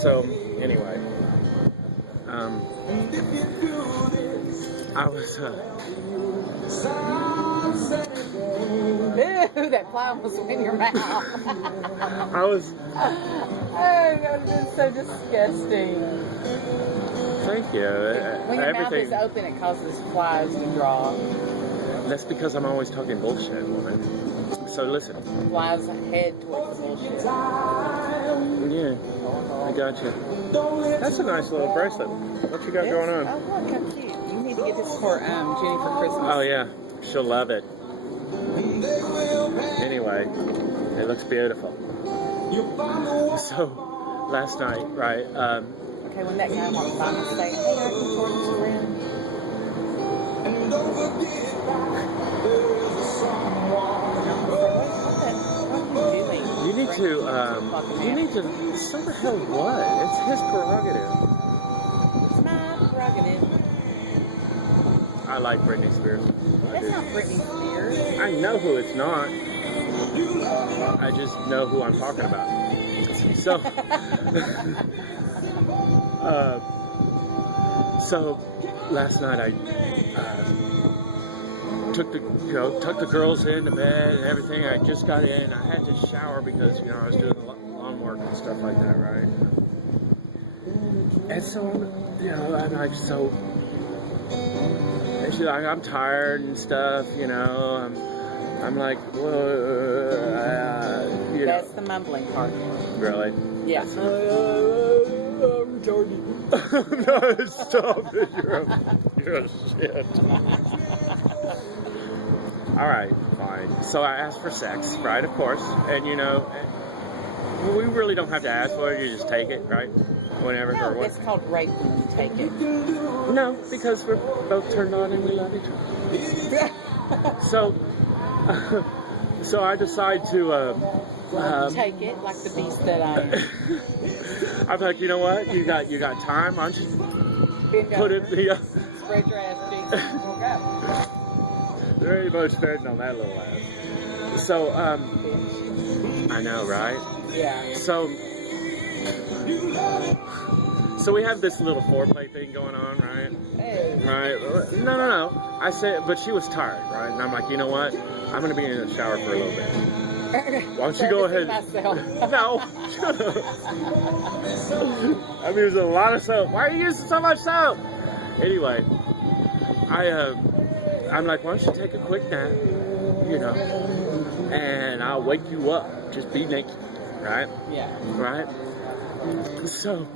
So anyway, I was. Ew, that fly almost went in your mouth. I was. Oh, that would have been so disgusting. Thank you. When your mouth is open, it causes flies to draw. That's because I'm always talking bullshit, woman. So listen. Flies head towards the bullshit. Yeah, I got you. That's a nice little bracelet. What you got going on? Oh, look, how cute. You need to get this for Jenny for Christmas. Oh, yeah. She'll love it. Anyway, it looks beautiful. So, last night, right? Okay, when that guy walks by, I'll say, hey, aren't you Jordan's friend? You need to, so the hell what? It's his prerogative. It's my prerogative. I like Britney Spears. That's not Britney Spears. I know who it's not. I just know who I'm talking about. So, so last night I took the girls into bed and everything. I just got in. I had to shower because I was doing lawn work and stuff like that, right? And so I'm like so. And she's like, I'm tired and stuff, I'm like, That's the mumbling part. Really? Yeah. I'm retarded. No, stop it. You're a shit. All right, fine. So I asked for sex, right? Of course. And, we really don't have to ask for it. You just take it, right? Whenever. No, it's called rape when you take it. No, because we're both turned on and we love each other. So I decide to take it like the beast that I am. I'm like, you know what? You got time? Why don't you put it? Spread your ass cheeks. We'll go. Very much betting on that little ass. So I know, right? Yeah. So we have this little foreplay thing going on, right? Hey. Right? No. I said, but she was tired, right? And I'm like, you know what? I'm going to be in the shower for a little bit. Why don't you go ahead? No, shut up. I'm using a lot of soap. Why are you using so much soap? Anyway, I'm like, why don't you take a quick nap, and I'll wake you up. Just be naked, right? Yeah. Right? So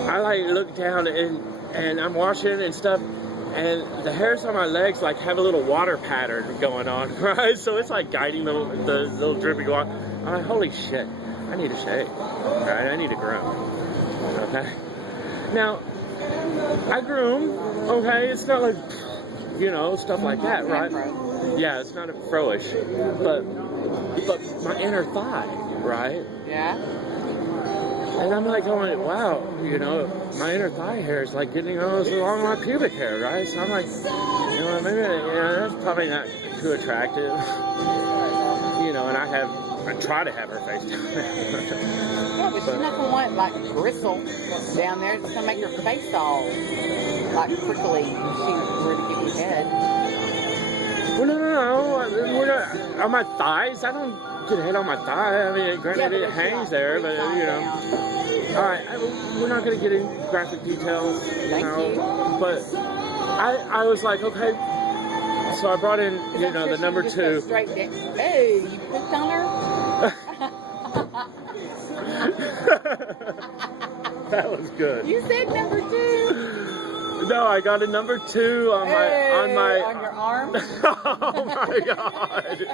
I look down and I'm washing and stuff, and the hairs on my legs have a little water pattern going on, right? So it's guiding the little dripping water. I'm like, holy shit, I need a shave, right? I need a groom, okay? Now, I groom, okay? It's not like, stuff like that, right? Yeah, it's not a fro-ish, but my inner thigh, right? Yeah. And I'm going, wow, my inner thigh hair is getting almost along my pubic hair, right? So I'm like, maybe that's probably not too attractive, and I try to have her face down there. Yeah, but she's not gonna want bristle down there. It's gonna make her face all prickly if she were to give you head. Well, no. We're not on my thighs. I don't get head on my thigh. I mean, granted, it hangs there, but all right, we're not going to get into graphic details, Thank you. But I was like, okay. So I brought in, the number 2. Straight down. Hey, you pooped on her? That was good. You said number 2. No, I got a number 2 on on your arm. Oh my god!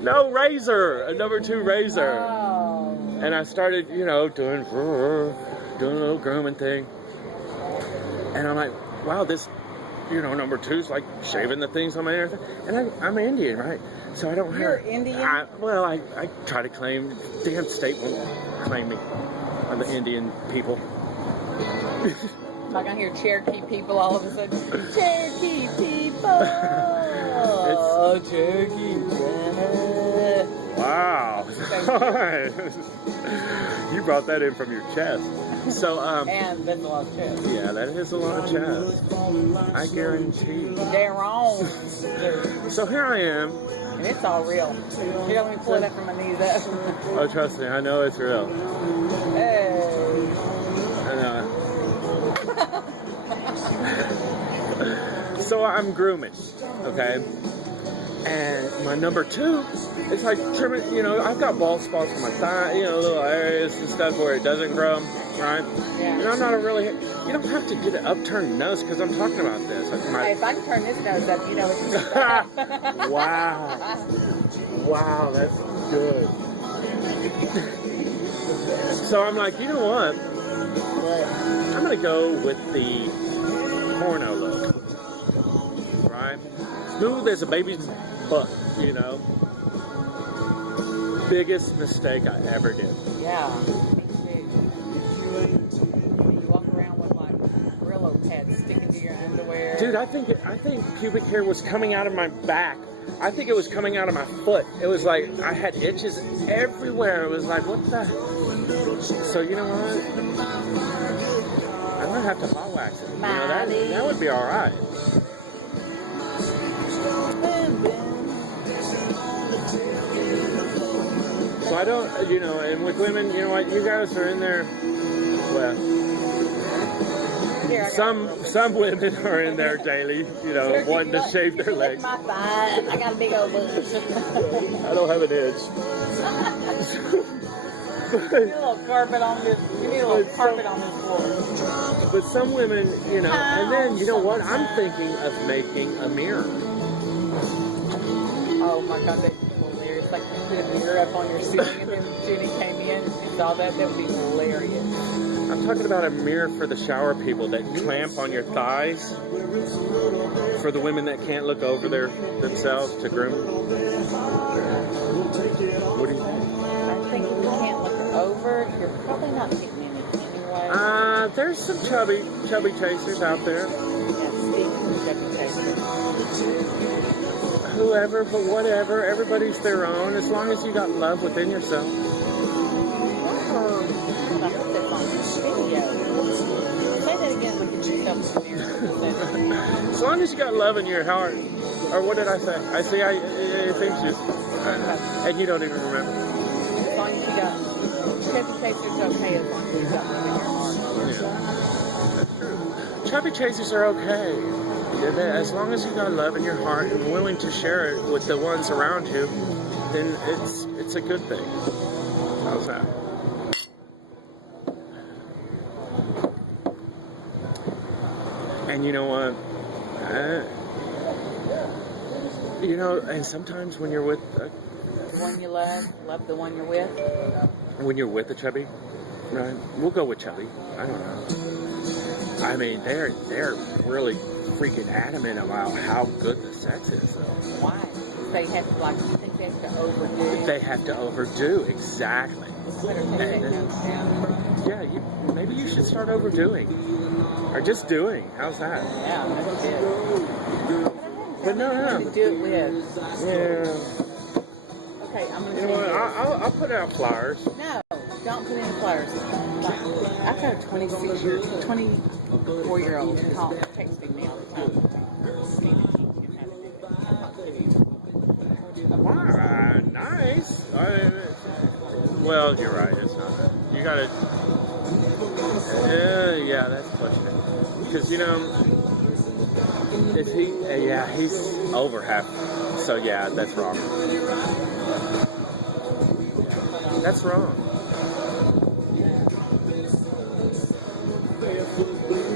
No, razor, a number 2 razor. Oh. And I started, doing a little grooming thing. And I'm like, wow, this, number 2's shaving the things on my hair. And I'm Indian, right? So I don't have. You're Indian? I try to claim. Damn state won't claim me. I'm the Indian people. I'm not gonna hear Cherokee people all of a sudden. Cherokee people. Cherokee. Wow. So You brought that in from your chest. So, And that's a lot of chest. yeah, that is a lot of chest. I guarantee. They're wrong. So here I am. And it's all real. You don't let me pull it up from my knees up. Oh, trust me, I know it's real. Hey. I know. So I'm grooming, okay? And my number 2, it's like trimming, I've got bald spots on my thigh, little areas and stuff where it doesn't grow, right? Yeah. And I'm not you don't have to get an upturned nose because I'm talking about this. Hey, if I can turn this nose up, you know what you say. Wow. Wow, that's good. So I'm like, you know what? I'm going to go with the porno look. Right? Smooth as a baby's butt, Biggest mistake I ever did. Yeah, me too. You walk around with like Brillo pads sticking to your underwear. Dude, I think pubic hair was coming out of my back. I think it was coming out of my foot. It was like I had itches everywhere. It was like, what the? So you know what? I'm gonna have to hot wax it. That would be all right. So I don't, and with women, you know what? You guys are in there. Well, some women are in there daily, wanting to shave their legs. My thigh. I got a big old bush. I don't have an itch. You need a little carpet on this. You need a little carpet on this floor. But some women, and then you know what? I'm thinking of making a mirror. Oh my God, that'd be hilarious! Like you put a mirror up on your ceiling, and then Judy came in and saw that. That would be hilarious. I'm talking about a mirror for the shower people that clamp on your thighs. For the women that can't look over themselves to groom. What do you think? I think if you can't look over, you're probably not getting anything anyway. There's some chubby chasers out there. Yeah, Steve's chubby chaser. Whoever, but whatever. Everybody's their own. As long as you got love within yourself. I hope that's on this video. Say that again. Look at yourself in the mirror. As long as you got love in your heart. Or what did I say? I see. I think she's. And you don't even remember. As long as you got chubby chasers, okay. As long as you got love in your heart. Yeah, that's true. Chubby chasers are okay. As long as you got love in your heart and willing to share it with the ones around you, then it's a good thing. How's that? And you know what? And sometimes when you're with the one you love the one you're with. When you're with a chubby, right? We'll go with chubby. I don't know. I mean, they're really freaking adamant about how good the sex is, though. Why? They have to, you think they have to overdo? They have to overdo, exactly. Yeah, maybe you should start overdoing. Or just doing. How's that? Yeah, that's good. But no. Do it with. Yeah. Okay, I'm going to You know what? I'll put out flowers. No, don't put any flowers. I've got a 24-year-old texting me all the time. Wow, nice. Well, you're right. It's not. You gotta. Yeah, that's pushing it. Because is he? Yeah, he's over half. So yeah, that's wrong. That's wrong.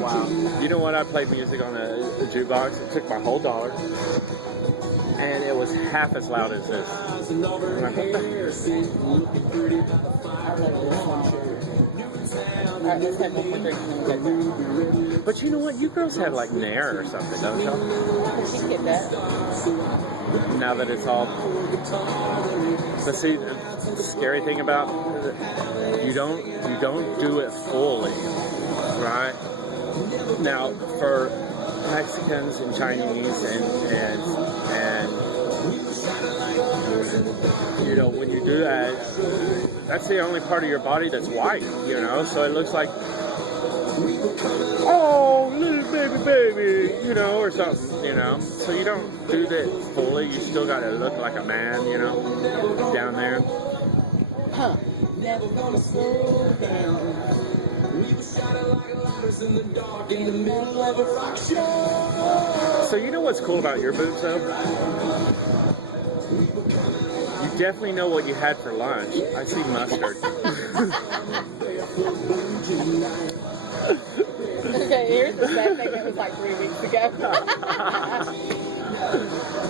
Wow. You know what? I played music on a jukebox. It took my whole $1. And it was half as loud as this. I'm like, what the heck? But you know what? You girls have like Nair or something, don't you? You get that. Now that it's all. But see, the scary thing about you don't do it fully, right? Now for Mexicans and Chinese and you know, when you do that, that's the only part of your body that's white, you know, so it looks like, oh, little baby, you know, or something, you know. So you don't do that fully, you still gotta look like a man, you know, down there. Huh. Never gonna slow down. So you know what's cool about your boobs, though? You definitely know what you had for lunch. I see mustard. Okay, here's the sad thing. That was like 3 weeks ago.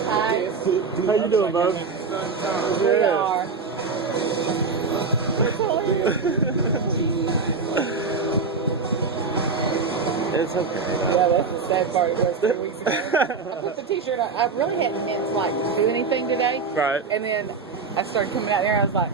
Hi. How you doing, bub? We are. It's okay. Yeah, that's the sad part. It was 3 weeks ago. I put the t-shirt on. I really hadn't meant to like do anything today. Right. And then I started coming out there. I was like,